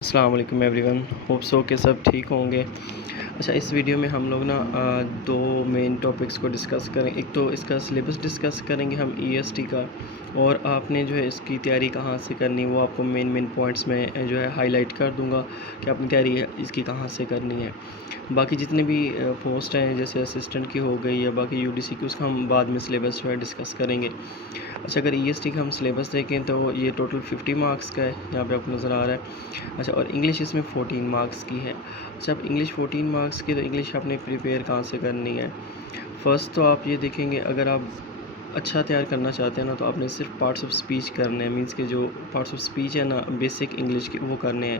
السلام علیکم every one, hope so کہ سب ٹھیک ہوں گے۔ اچھا، اس ویڈیو میں ہم لوگ دو مین ٹاپکس کو ڈسکس کریں۔ ایک تو اس کا سلیبس ڈسکس کریں گے ہم ای ایس ٹی کا، اور آپ نے جو ہے اس کی تیاری کہاں سے کرنی وہ آپ کو مین پوائنٹس میں جو ہے ہائی لائٹ کر دوں گا کہ اپنی تیاری اس کی کہاں سے کرنی ہے۔ باقی جتنے بھی پوسٹ ہیں جیسے اسسٹنٹ کی ہو گئی یا باقی یو ڈی سی کی، اس کا ہم بعد میں سلیبس جو ہے ڈسکس کریں گے۔ اچھا، اگر ای ایس ٹی کا ہم سلیبس دیکھیں تو یہ ٹوٹل 50 مارکس کا ہے، یہاں پہ آپ کو نظر آ رہا ہے۔ اچھا، اور انگلش اس میں 14 مارکس کی ہے۔ اچھا، اب انگلش 14 مارکس کی، تو انگلش آپ نے پریپیئر کہاں سے کرنی ہے؟ فرسٹ تو آپ یہ دیکھیں گے، اگر آپ اچھا تیار کرنا چاہتے ہیں نا، تو آپ نے صرف پارٹس آف اسپیچ کرنے ہیں، مینس کہ جو پارٹس آف اسپیچ ہے نا بیسک انگلش کے، وہ کرنے ہیں۔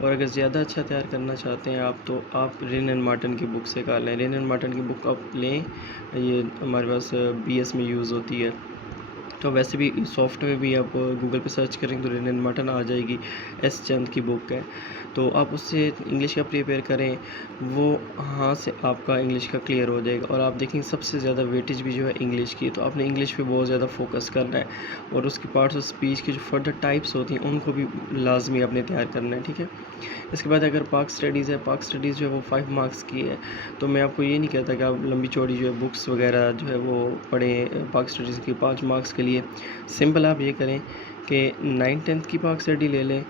اور اگر زیادہ اچھا تیار کرنا چاہتے ہیں آپ، تو آپ رین اینڈ مارٹن کی بک سے کر لیں۔ رین اینڈ مارٹن کی بک آپ لیں، یہ ہمارے پاس بی ایس میں یوز ہوتی ہے۔ تو ویسے بھی سافٹ ویئر بھی آپ گوگل پہ سرچ کریں تو رین اینڈ مارٹن آ جائے گی، ایس چند کی بک ہے۔ تو آپ اس سے انگلش کا پریپیئر کریں، وہ ہاں سے آپ کا انگلش کا کلیئر ہو جائے گا۔ اور آپ دیکھیں سب سے زیادہ ویٹیج بھی جو ہے انگلش کی، تو آپ نے انگلش پہ بہت زیادہ فوکس کرنا ہے، اور اس کی پارٹس آف اسپیچ کی جو فردر ٹائپس ہوتی ہیں ان کو بھی لازمی آپ نے تیار کرنا ہے، ٹھیک ہے۔ اس کے بعد اگر پاک اسٹڈیز ہے، پاک اسٹڈیز جو ہے وہ 5 مارکس کی ہے، تو میں آپ کو یہ نہیں کہتا کہ آپ لمبی چوڑی جو ہے بکس وغیرہ جو ہے وہ پڑھیں پاک اسٹڈیز کی 5 مارکس کے لیے۔ سمپل آپ یہ کریں کہ 9 10th کی پاک اسٹڈی لے لیں،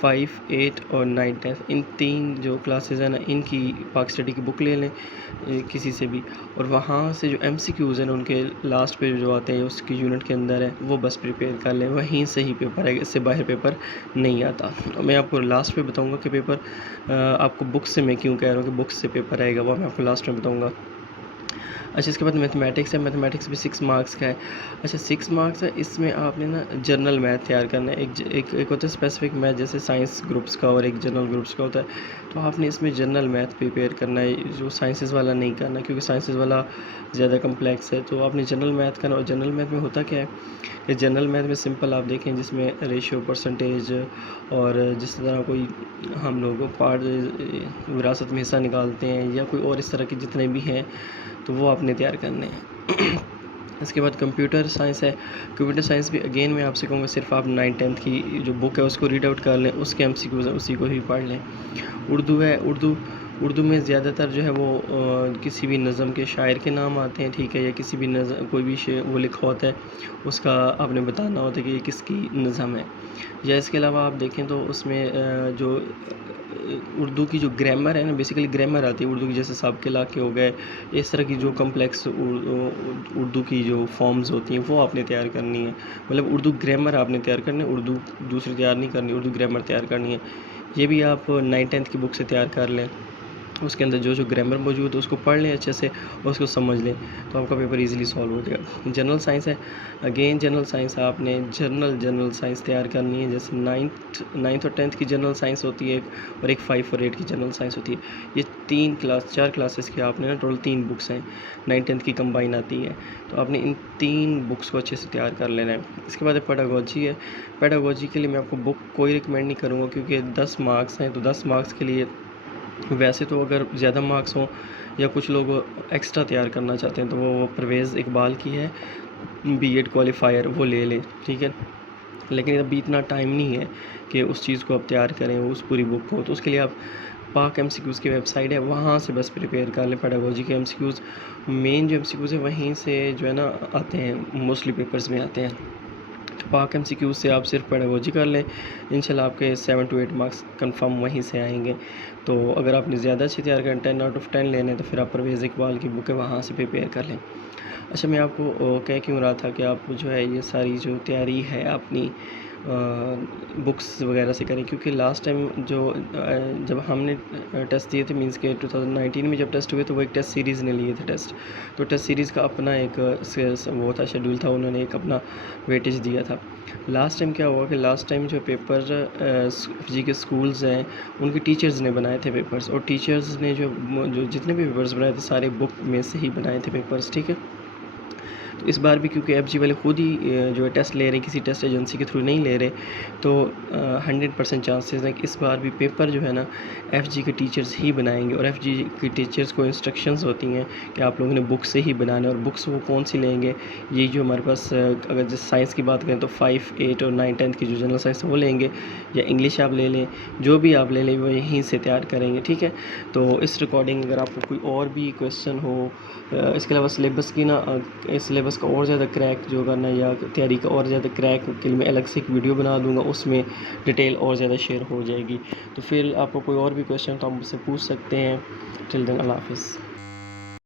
5 8 اور 9 10 ان تین جو کلاسز ہیں نا، ان کی پاک اسٹڈی کی بک لے لیں کسی سے بھی، اور وہاں سے جو ایم سی کیوز ہیں ان کے لاسٹ پہ جو آتے ہیں اس کی یونٹ کے اندر ہے، وہ بس پریپیئر کر لیں، وہیں سے ہی پیپر ہے، اس سے باہر پیپر نہیں آتا۔ میں آپ کو لاسٹ پہ بتاؤں گا کہ پیپر آپ کو بک سے میں کیوں کہہ رہا ہوں کہ بک سے پیپر آئے گا، وہ میں آپ کو لاسٹ میں بتاؤں گا۔ اچھا، اس کے بعد میتھمیٹکس ہے، میتھمیٹکس بھی 6 مارکس کا ہے۔ اچھا، 6 مارکس ہے، اس میں آپ نے جنرل میتھ تیار کرنا ہے۔ ایک ہوتا ہے اسپیسیفک میتھ، جیسے سائنس گروپس کا، اور ایک جنرل گروپس کا ہوتا ہے۔ تو آپ نے اس میں جنرل میتھ پریپیئر کرنا ہے، جو سائنسز والا نہیں کرنا، کیونکہ سائنسز والا زیادہ کمپلیکس ہے۔ تو آپ نے جنرل میتھ کرنا، اور جنرل میتھ میں ہوتا کیا ہے کہ جنرل میتھ میں سمپل آپ دیکھیں، جس میں ریشیو، پرسنٹیج، اور جس طرح کوئی ہم لوگ پارٹ وراثت میں حصہ نکالتے ہیں، یا کوئی اور اس طرح کے جتنے بھی ہیں، تو وہ آپ نے تیار کرنے ہیں۔ اس کے بعد کمپیوٹر سائنس ہے۔ کمپیوٹر سائنس بھی اگین میں آپ سے کہوں گا صرف آپ 9 10th کی جو بک ہے اس کو ریڈ آؤٹ کر لیں، اس کے ایم سی کیوز ہیں اسی کو ہی پڑھ لیں۔ اردو ہے، اردو میں زیادہ تر جو ہے وہ کسی بھی نظم کے شاعر کے نام آتے ہیں، ٹھیک ہے، یا کسی بھی نظم کوئی بھی شعر وہ لکھا ہوتا ہے، اس کا آپ نے بتانا ہوتا ہے کہ یہ کس کی نظم ہے۔ یا اس کے علاوہ آپ دیکھیں تو اس میں جو اردو کی جو گرامر ہے نا، بیسیکلی گرامر آتی ہے اردو کی، جیسے سابق کے علاقے ہو گئے، اس طرح کی جو کمپلیکس اردو کی جو فارمز ہوتی ہیں وہ آپ نے تیار کرنی ہے۔ مطلب اردو گرامر آپ نے تیار کرنی ہے، اردو دوسری تیار نہیں کرنی، اردو گرامر تیار کرنی ہے۔ یہ بھی آپ 9 10th کی بک سے تیار کر لیں، اس کے اندر جو گرامر موجود ہے اس کو پڑھ لیں اچھے سے، اور اس کو سمجھ لیں، تو آپ کا پیپر ایزیلی سالو ہو جائے گا۔ جنرل سائنس ہے، اگین جنرل سائنس آپ نے جنرل سائنس تیار کرنی ہے، جیسے 9th اور 10th کی جنرل سائنس ہوتی ہے، اور ایک 5 اور 8 کی جنرل سائنس ہوتی ہے۔ یہ 4 کلاسز کی آپ نے ٹوٹل 3 بکس ہیں، 9 10th کی کمبائن آتی ہیں، تو آپ نے ان 3 بکس کو اچھے سے تیار کر لینا ہے۔ اس کے بعد پیڈاگوجی ہے۔ پیڈاگوجی کے لیے میں آپ کو بک کوئی ریکمینڈ نہیں کروں گا، کیونکہ 10 مارکس ہیں، تو 10 مارکس کے لیے ویسے تو اگر زیادہ مارکس ہوں یا کچھ لوگ ایکسٹرا تیار کرنا چاہتے ہیں، تو وہ پرویز اقبال کی ہے، بی ایڈ کوالیفائر، وہ لے لیں، ٹھیک ہے۔ لیکن ابھی اتنا ٹائم نہیں ہے کہ اس چیز کو آپ تیار کریں، اس پوری بک کو، تو اس کے لیے آپ پاک ایم سی کیوز کی ویب سائٹ ہے، وہاں سے بس پریپیئر کر لیں پیڈاگوجی کے ایم سی کیوز۔ مین جو ایم سی کیوز ہے وہیں سے جو ہے نا آتے ہیں، موسٹلی پیپرز میں آتے ہیں۔ پاک ایم سی کیوز سے آپ صرف پیڈاگوجی کر لیں، انشاءاللہ آپ کے 7 to 8 مارکس کنفرم وہیں سے آئیں گے۔ تو اگر آپ نے زیادہ اچھی تیار کریں، 10 out of 10 لینے، تو پھر آپ پرویز اقبال کی بک ہے وہاں سے پریپیئر کر لیں۔ اچھا، میں آپ کو کہہ کیوں رہا تھا کہ آپ جو ہے یہ ساری جو تیاری ہے اپنی بکس وغیرہ سے کریں، کیونکہ لاسٹ ٹائم جب ہم نے ٹیسٹ دیے تھے، مینس کہ 2019 میں جب ٹیسٹ ہوئے تو وہ ایک ٹیسٹ سیریز نے لیے تھے ٹیسٹ، تو ٹیسٹ سیریز کا اپنا ایک وہ تھا شیڈول تھا، انہوں نے ایک اپنا ویٹیج دیا تھا۔ لاسٹ ٹائم کیا ہوا کہ لاسٹ ٹائم جو پیپر جی کے اسکولز ہیں ان کے ٹیچرز نے بنائے تھے پیپرز، اور ٹیچرز نے جو جتنے بھی پیپرز بنائے تھے سارے بک میں سے ہی بنائے تھے پیپرز، ٹھیک ہے۔ تو اس بار بھی کیونکہ ایف جی والے خود ہی جو ہے ٹیسٹ لے رہے ہیں، کسی ٹیسٹ ایجنسی کے تھرو نہیں لے رہے، تو 100% چانسز ہیں کہ اس بار بھی پیپر جو ہے نا ایف جی کے ٹیچرز ہی بنائیں گے، اور ایف جی کے ٹیچرز کو انسٹرکشنز ہوتی ہیں کہ آپ لوگوں نے بک سے ہی بنانا ہے، اور بکس وہ کون سی لیں گے، یہ جو ہمارے پاس اگر جس سائنس کی بات کریں تو 5، 8 اور 9، 10 کی جو جنرل سائنس وہ لیں گے، یا انگلش آپ لے لیں، جو بھی آپ لے لیں وہ یہیں سے تیار کریں گے، ٹھیک ہے۔ تو اس ریکارڈنگ اگر آپ کو کوئی اور بھی کویسچن ہو، اس کے علاوہ سلیبس کی نا سلیبس کا اور زیادہ کریک جو کرنا ہے یا تیاری کا اور زیادہ کریک کے لیے میں الگ سے ایک ویڈیو بنا دوں گا، اس میں ڈیٹیل اور زیادہ شیئر ہو جائے گی۔ تو پھر آپ کو کوئی اور بھی کویسچن تو آپ مجھ سے پوچھ سکتے ہیں۔ ٹل دین اللہ حافظ۔